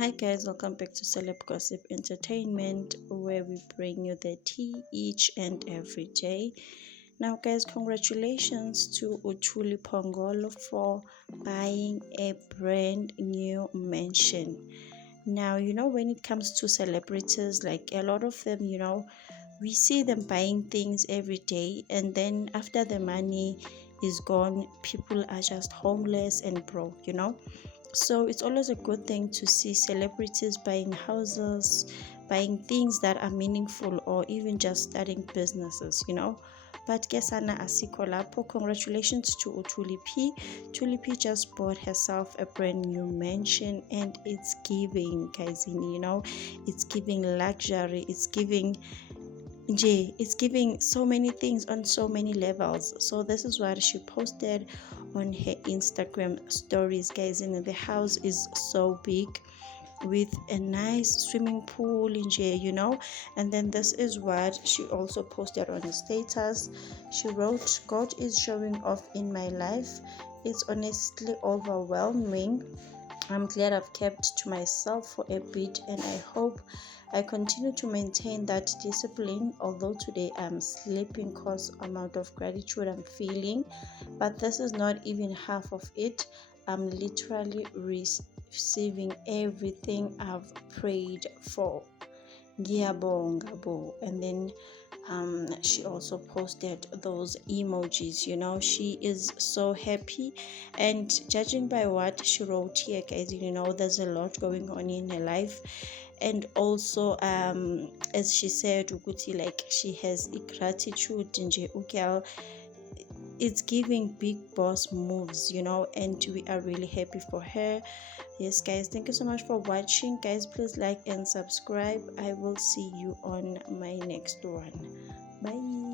Hi guys, welcome back to Celeb Gossip Entertainment, where we bring you the tea each and every day. Now guys, congratulations to Uthuli Phongolo for buying a brand new mansion. Now, when it comes to celebrities, like a lot of them, we see them buying things every day, and then after the money is gone, people are just homeless and broke. So it's always a good thing to see celebrities buying houses, buying things that are meaningful, or even just starting businesses. But Kesana Asiko Lapo, congratulations to Uthuli P. Uthuli P just bought herself a brand new mansion, and it's giving, guys, it's giving luxury, it's giving so many things on so many levels. So this is what she posted on her Instagram stories, guys. And the house is so big with a nice swimming pool in here. And then this is what she also posted on her status. She wrote, "God is showing off in my life. It's honestly overwhelming. I'm glad I've kept to myself for a bit, and I hope I continue to maintain that discipline. Although today I'm sleeping cause amount of gratitude I'm feeling, but this is not even half of it. I'm literally receiving everything I've prayed for. Ngiyabonga bo." And then she also posted those emojis. She is so happy, and judging by what she wrote here, guys, there's a lot going on in her life. And also as she said ukuthi, like, she has gratitude nje ugal. It's giving big boss moves, and we are really happy for her. Yes guys, thank you so much for watching. Guys, please like and subscribe. I will see you on my next one. Bye.